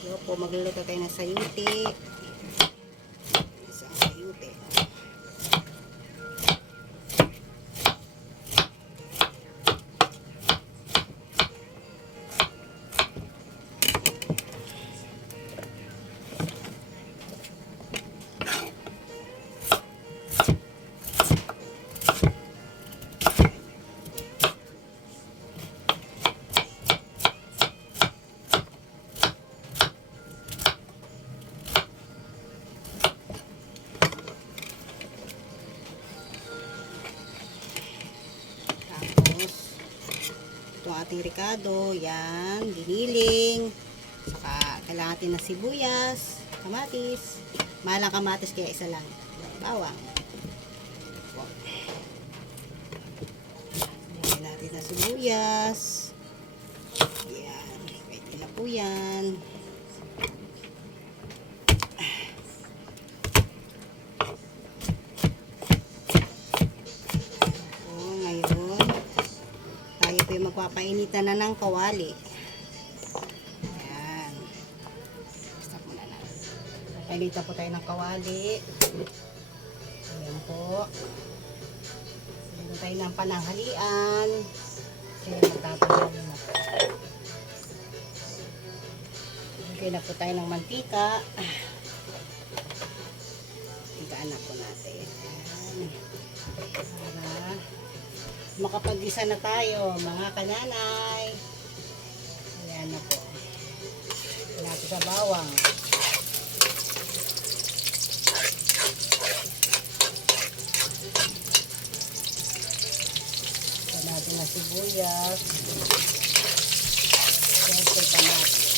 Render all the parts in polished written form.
So po, magluluto tayo ng sayuti. Isang sayuti. Itong ating ricado, yan, giniling, saka kailangan natin ng sibuyas, kamatis, mahalang kamatis kaya isa lang, bawang. Lagyan natin ng sibuyas, yan, pwede na po yan. Magpapainitan na ng kawali. Ayan. Stop muna na. Painitan po tayo ng kawali. Ayan po. Ayan tayo ng pananghalian. Kaya magtatagal na po. Lagyan na po tayo ng mantika. Tigaan na po natin. Ayan. Para makapag-isa na tayo, mga kananay. Ayan na po. Natin sa bawang. Ayan natin na sibuyas. Siyempre kamatis.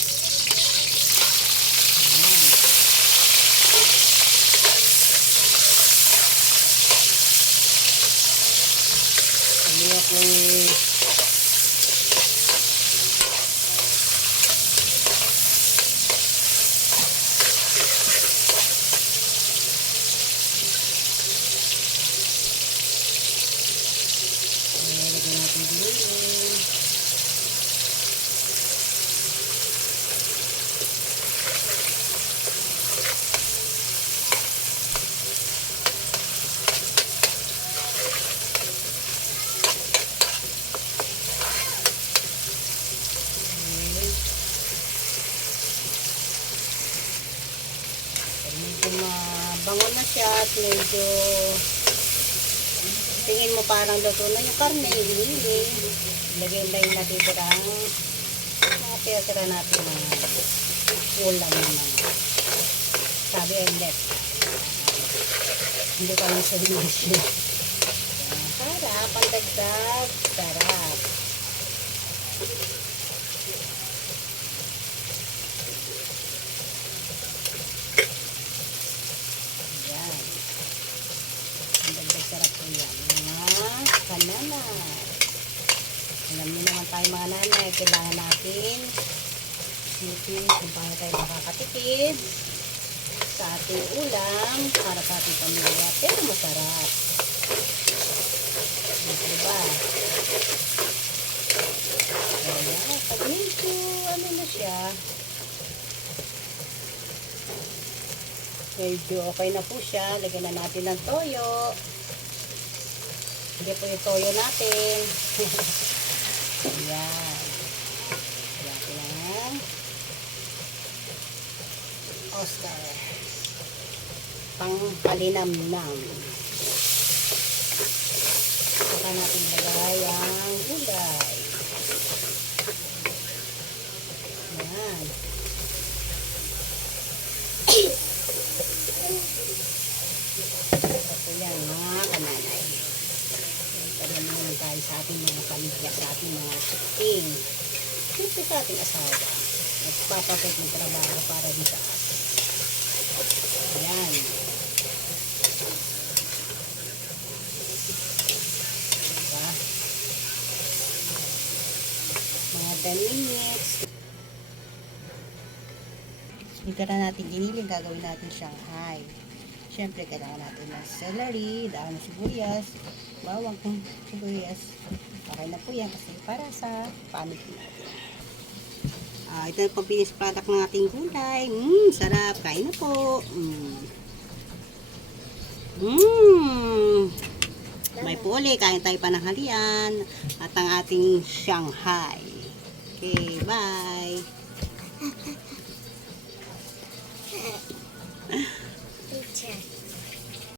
Okay. Lagyan natin gulay. Bango na siya at medyo tingin mo parang luto na yung karne, hindi. Ilagay na yung natitirang mga tira natin ng ulam na sabi ay left. Hindi pa lang sa siya. Para pandagdag sarap. Sarap po yan, mga kananay. Alam niyo naman tayo mga nanay, kailangan natin isipin kung paano tayo makakatipid sa ating ulam para sa ating pamilya, pero masarap. Diba? Ayan, pag medyo ano na siya, medyo okay na po siya, lagyan na natin ng toyo. Hindi po yung toyo natin. Ayan. Lagyan lang. Oyster. Pang palinamnam. Saka natin lagay ang gulay. Ayan. Ito yan mga kananay. Pagyan naman tayo sa ating mga pamilya, sa ating mga ting. Siyempre sa ating asawa. Nagpapapit ng trabaho para di sa atin. Ayan. Diba? Mga 10 minutes. Dito na natin giniling, gagawin natin Shanghai. Siyempre, kailangan natin ng celery, daan ng sibuyas, bawang kung sibuyas. Okay na po yan kasi para sa pamilya natin. Ito yung pang-finish product ng ating gulay. Sarap. Kain na po. May puli. Kain tayo pananghalian. At ang ating Shanghai. Okay, bye.